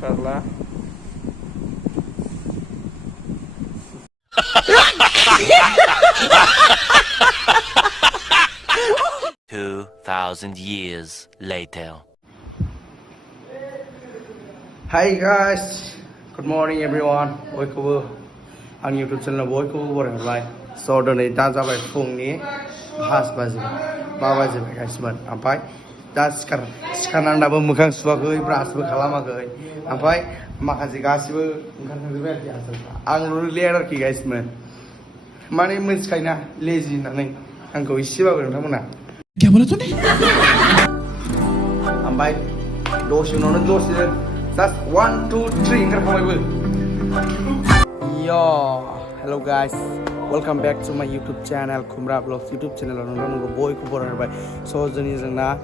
Karla. 2,000 years later. Hi guys, good morning everyone. Welcome on YouTube channel. Welcome everyone. So today that's our phone ni bahas bazi, bawa bazi guys man. Ampai, das sekarang dah bermuka suagai, beras berkalamagai. Ampai, makasih guys bukan terlibat di asal. Ang lihat lagi guys man. Mana menskainya lazy nane. Angkau isi bawa orang mana? क्या बोला तूने? Ampai, dos nono dos. That's 1, 2, 3. Yo, hello guys. Welcome back to my YouTube channel. Kumra Vlogs YouTube channel. Namaga boy ko borar bai. So jani jangna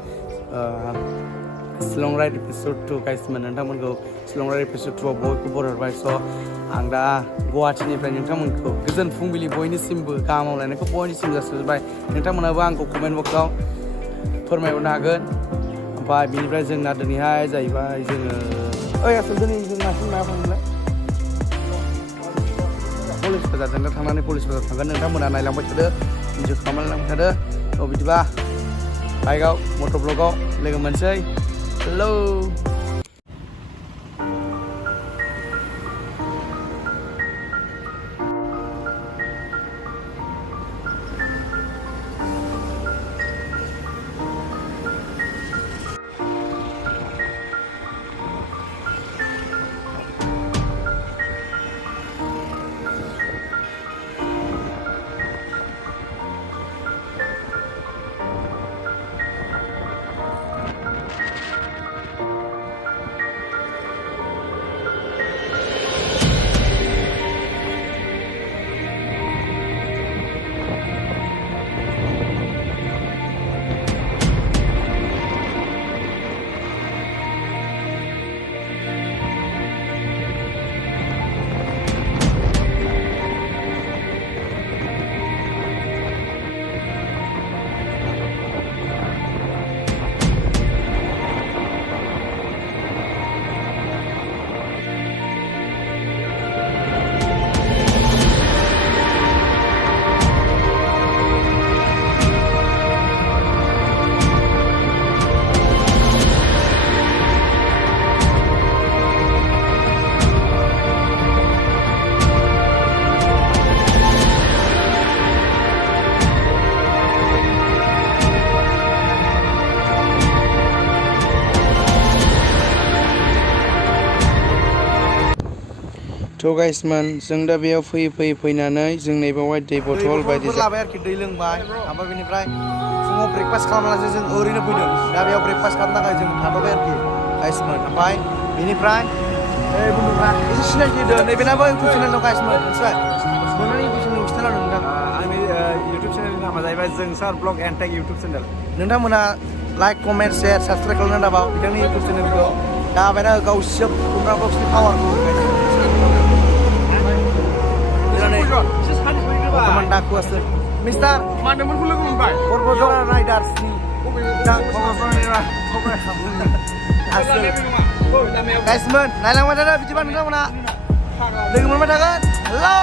Shillong ride episode 2 guys. Namaga Shillong ride episode 2 boy ko borar bai. So angda Guwahati ni friend namaga gojan fungbili boy ni simbo kamau lain ko boy ni sim jasur bai. Namaga bang ko comment box out. Permainan hagen. Ampai biniफ्राय जोंना दिनैहाय जाहैबाय जोङो आसल दिनै जोंना मायाव थांगोनलाय police बाजारजोंनो थांनानै police बाजार थांगोन नोंथांमोना नायलांबाय थादो इन्जय खालामलांबाय थादो थ' बिदिबा बाइकआव मटर ब्लगाव लोगो मोनसै हेलौ थ' गाइस man जों दा बेयाव फैनानै जों नैबावहाय दै बथल बायदि लाबाय आरोखि दै लोंबाय ओमफ्राय बेनिफ्राय फुङाव ब्रेकफास्ट खालामनानै जों ओरैनो फैदों दा बेयाव ब्रेकफास्ट खालामनो थाखाय जों थाथ'बाय आरोखि गाइस man ओमफ्राय बेनिफ्राय ओइ बुंदोंब्रा एसे सिनायथि होदो नैबेनाबो इउटुब चेनेल दं गाइस man मिथिबाय नोंनि इउटुब चेनेल खिथाना नोंथां आंनि इउटुब चेनेलनि नामा जाहैबाय जोंसार blog and tech YouTube channel नोंथांमोना लाइक कमेन्ट शेयार साबसक्राइब खालामनो दाबाव बिथांनि इउटुब चेनेलखौ दा बेना गावसिब कुमब्रा ब्लग्सनि पावारखौ teman daku asal, Mister. Mana pun pulang membai. Korbozora Riders ni. Dah korbozora. Asal. Guys man, nailang mana dah? Bijiban kita mana? Lagi mana dah kan? Hello.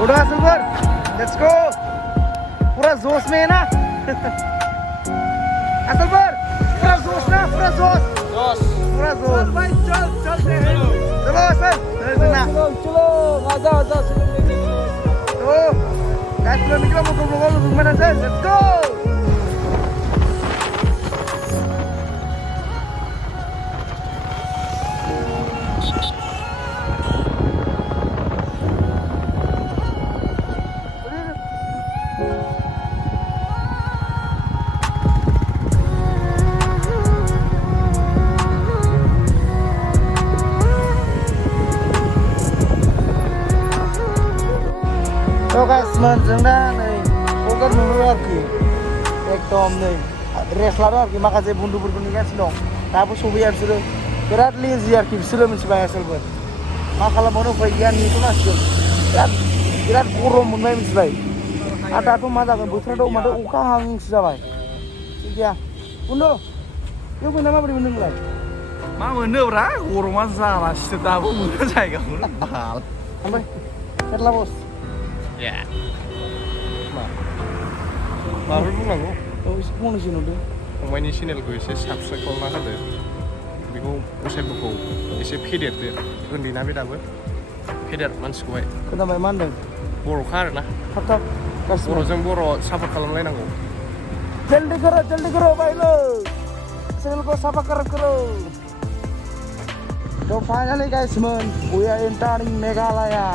उड़ा सुपर लेट्स गो पूरा जोश में है ना असल पर पूरा जोश ना पूरा जोश पूरा जोश भाई चल चलते हैं चलो असल चलो आजा तो 10 kilometre mau gimana sih let's go So guys, जों दा नै क'क्राझार मोनबाय आरोखि एकदम नै रेस्ट लादों आरोखि माखासे बन्धुफोरखौ नेगासिनो दं दाबो सफैया बिसोरो बिराद लेजि आरोखि बिसोरो मिथिबाय आसलबो मा खालामबावनो उफाय गैया नेथ'नांसिगोन बिराद गरम मोनबाय मिथिबाय आरो दाथ' मा जागोन बोथोराथ' माथो अखा हाहांसो जाबाय थिग गैया बन्धु बेयाव फैना माबोरै मोनदों नोंलाय मा मोनोब्रा गरमा जालासिनो दाबो मोनो जायगाखौनो बाल ओमफ्राय केरला बस माबोरै बुंनांगौ औ एसे फंनैसो नुदों फंबायनि चेनेलखौ एसे साबस्क्राइब खालामना होदो बेखौ गसाइफोरखौ एसे फेदेरदो उन्दैना बे दाबो फेदेर मानसिखौहाय खोनाबाय मा होनदों बर'खा आरोना थाब थाब बर'जों बर' सापर्ट खालामलायनांगौ जल्दी करो भाई लोग चैनल को सब्सक्राइब करो तो finally guys we are entering Meghalaya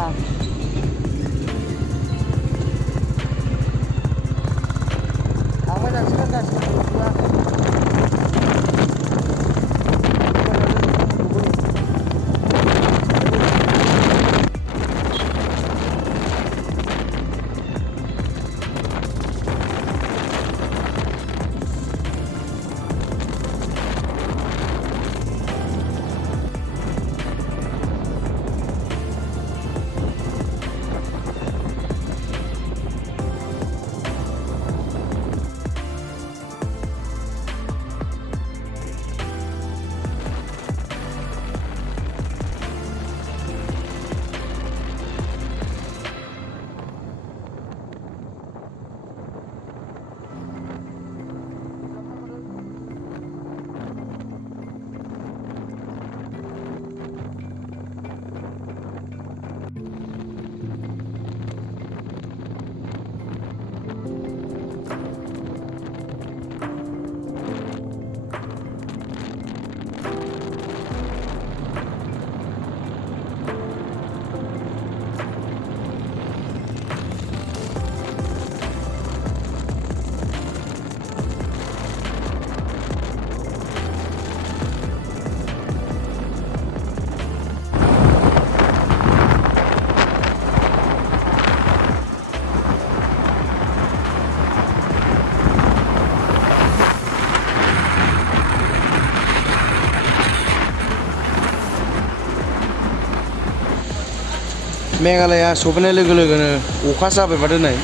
Meghalaya सफैनाय लोगो लोगोनो अखा जाबाय माथो नै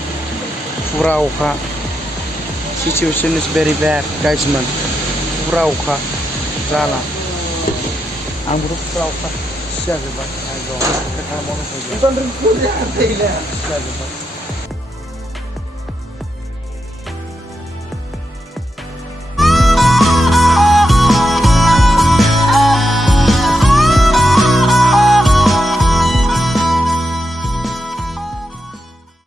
फुरा अखा सिचुएशन इज भेरि बेड गाइसमोन फुरा अखा जाला आंबोथ' फुरा अखा सिजाजोब्बाय एकदम